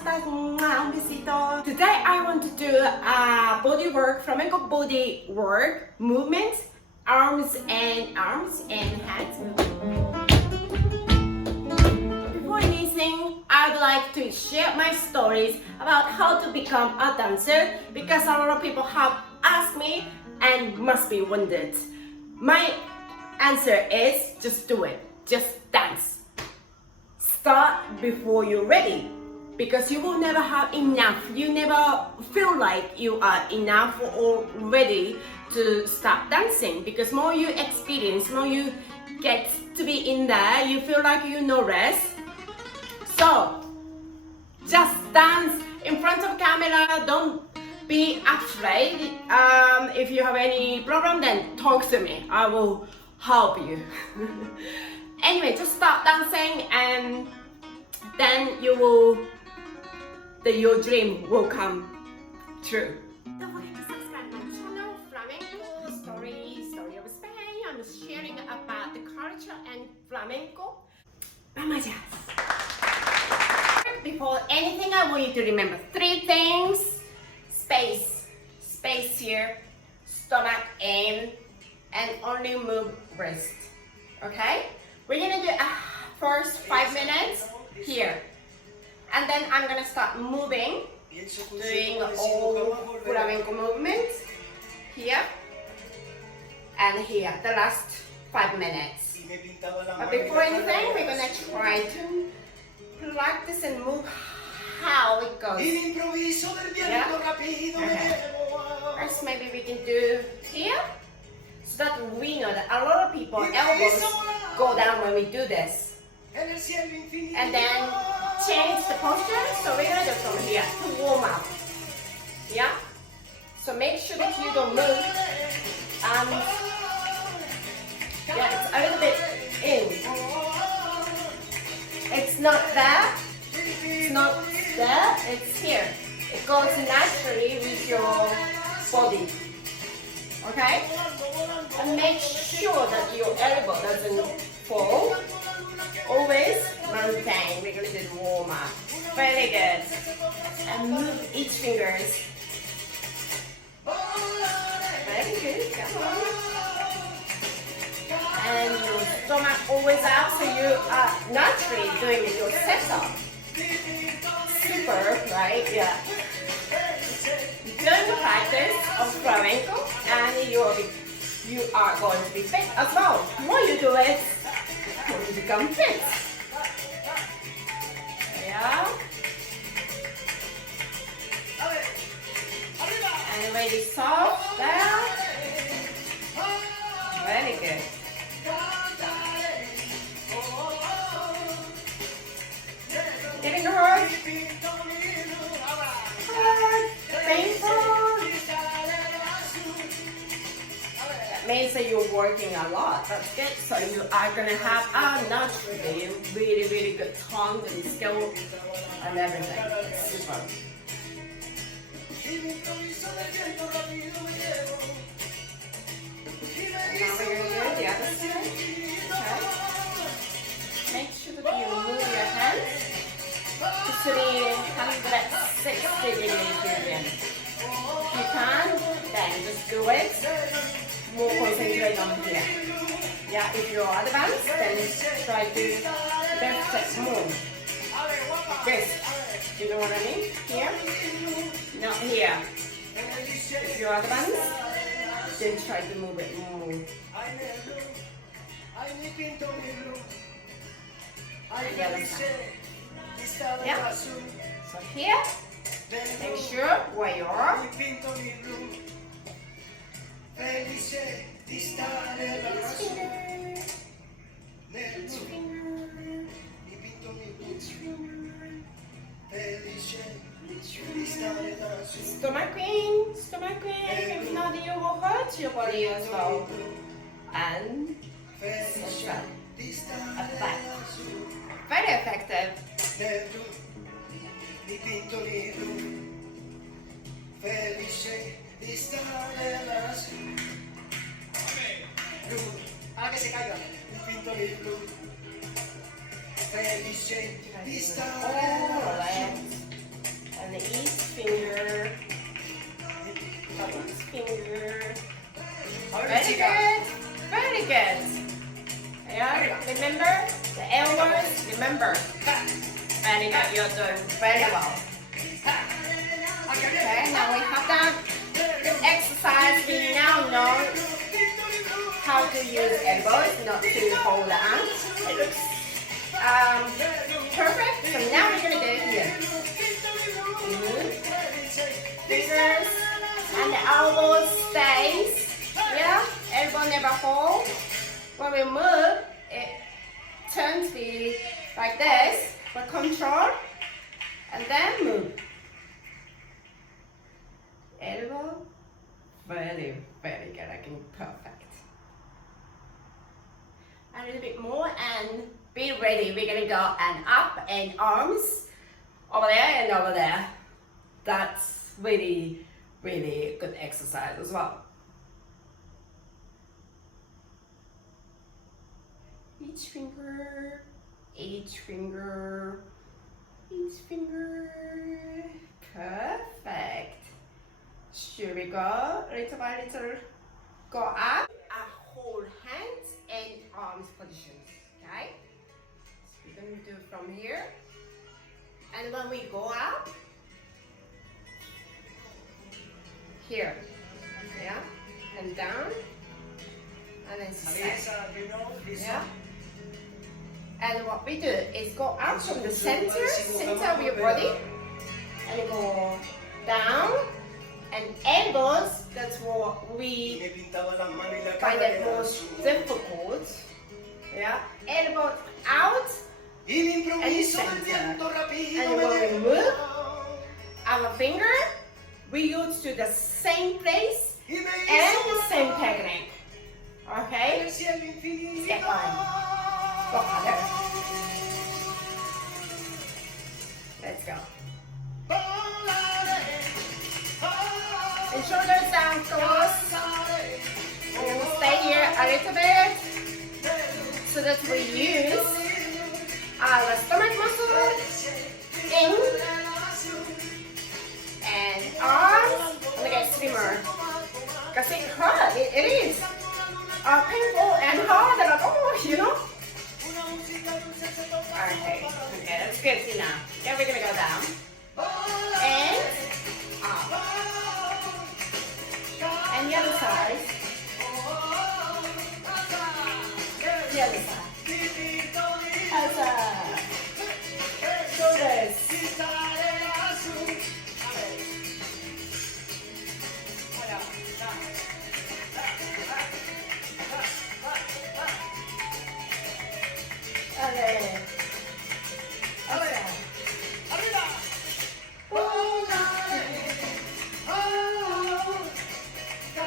estás? Un besito. Today I want to do a body work, flamenco body work movement, arms and hands. Before anything, I would like to share my stories about how to become a dancer because a lot of people have asked me and must be wondered. My answer is just do it. Just dance. Start before you're ready because you will never have enough. You never feel like you are enough or ready to start dancing because more you experience, more you get to be in there, you feel like you know rest. So just dance in front of camera. Don't be afraid. If you have any problem, then talk to me. I will help you. Anyway, just start dancing and then your dream will come true. Don't forget to subscribe my channel, Flamenco Story of Spain. I'm sharing about the culture and flamenco. Vamos allá. Before anything, I want you to remember 3 things. Space here, stomach in, and only move wrist. Okay? We're gonna do first 5 minutes here. And then I'm gonna start moving, doing all flamenco movements here and here, the last 5 minutes. But before anything, we're gonna try to practice and move how it goes. Yeah? Okay. First, maybe we can do here, so that we know that a lot of people elbows go down when we do this. And then change the posture, so we're gonna do from here to warm up. Yeah? So make sure that you don't move. Yeah, it's a little bit in. It's not there. It's not there. It's here. It goes naturally with your body. Okay? And make sure that your elbow doesn't fall. Always maintain. We're going to do the warm up. Very good. And move each fingers. Very good. Come on. And your stomach always out, so you are naturally doing your setup. Super, right? Yeah. During the practice of flamenco, and you are going to be fit as well. The more you do it, the more you become fit. Yeah. And really soft there. Very good. Getting hard. Painful. That means that you're working a lot. That's good. So you are gonna have a naturally really good tongue and skill and everything. Super. Now we're gonna do the other side. Okay. Make sure that you move your hands to 360 degrees again. If you can, then just do it. More concentrate on here. Yeah, if you're advanced, then try to left it more. This. You know what I mean? Here? Not here. If you're advanced, then try to move it more. And the other side. Yeah. So here, make sure where you are. Stomach in. If not, you will hurt your body as well. And center, back. Very effective. Ahora que se caiga. Felice di stare Very good, you're doing very well. Okay, now we have done the exercise. We now know how to use elbows, not to hold the arms. It looks perfect. So now we're going to do it here. Fingers and the elbow stays. Yeah, elbow never hold. When we move, it turns to be like this for control, and then move. Elbow, very, very good. I think perfect. A little bit more and be ready. We're gonna go and up and arms over there and over there. That's really, really good exercise as well. Each finger, each finger, each finger. Perfect. Should we go little by little? Go up. Hold hands and arms positions. Okay. So we're going to do from here. And when we go up, here, yeah, and down, and then set. Yeah. And what we do is go up from the center of your body, and go down, and elbows. That's what we find it most difficult. Yeah, elbows out and center. And when we move our finger, we use to the same place and the same technique. Okay? Step one. Go other. Let's go. And shoulders down close. And we'll stay here a little bit so that we use our stomach muscle in and arms. And get slimmer because it hurts. It is painful and hard. Like, oh, you know. Okay, that's good enough. Then we're gonna go down and up. And the other side. The other side. Shoulders.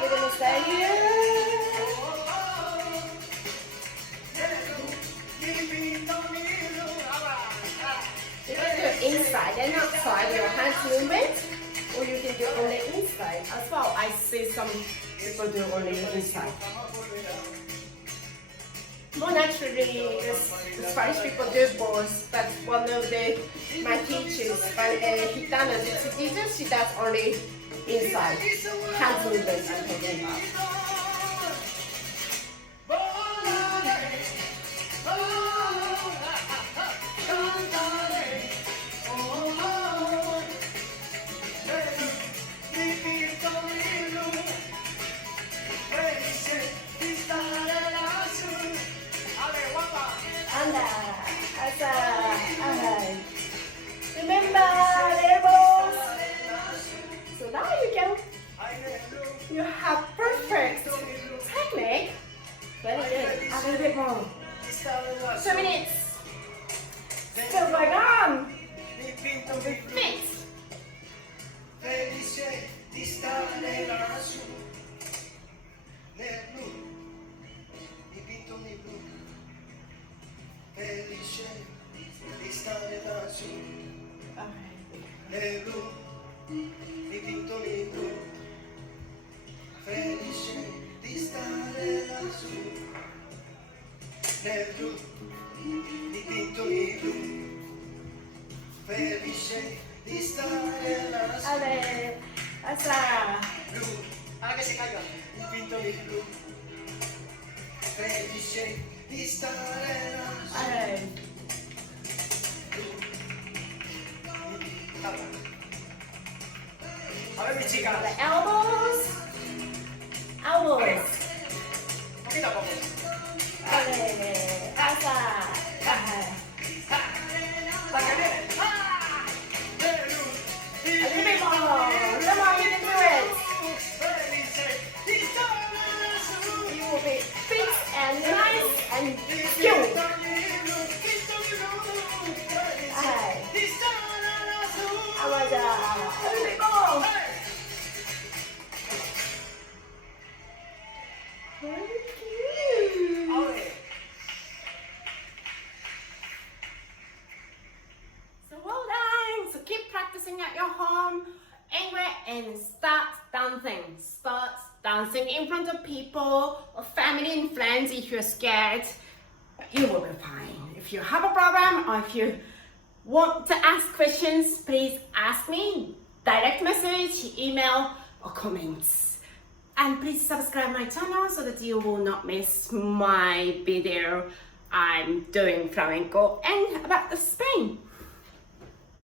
We're gonna stay here. You can do inside and outside your hands movement, or you can do only inside as well. I see some people do only inside. More naturally, the Spanish people do both, but one of my teachers, Gitana, she does only inside, hand movements and taking up. Remember the elbows. So now you have perfect technique. Very good. A little bit more. 2 minutes. Still going on. Don't be fit. Ahora que se cayó, dipinto di blu, felice di stare lassù. A ver, mi chica. The elbows. Elbows. Poquito a poco. Vale. Asa. Hasta que viene. A little bit more. Come on, you can do it. You will be fit and nice and skilled. Awaja. A little bit more. Very cute. So well done. So keep practicing at your home, anywhere, and start dancing. Start dancing in front of people or family and friends if you're scared. But you will be fine. If you have a problem or if you want to ask questions, please ask me. Direct message, email, or comments. And please subscribe my channel so that you will not miss my video I'm doing flamenco and about Spain.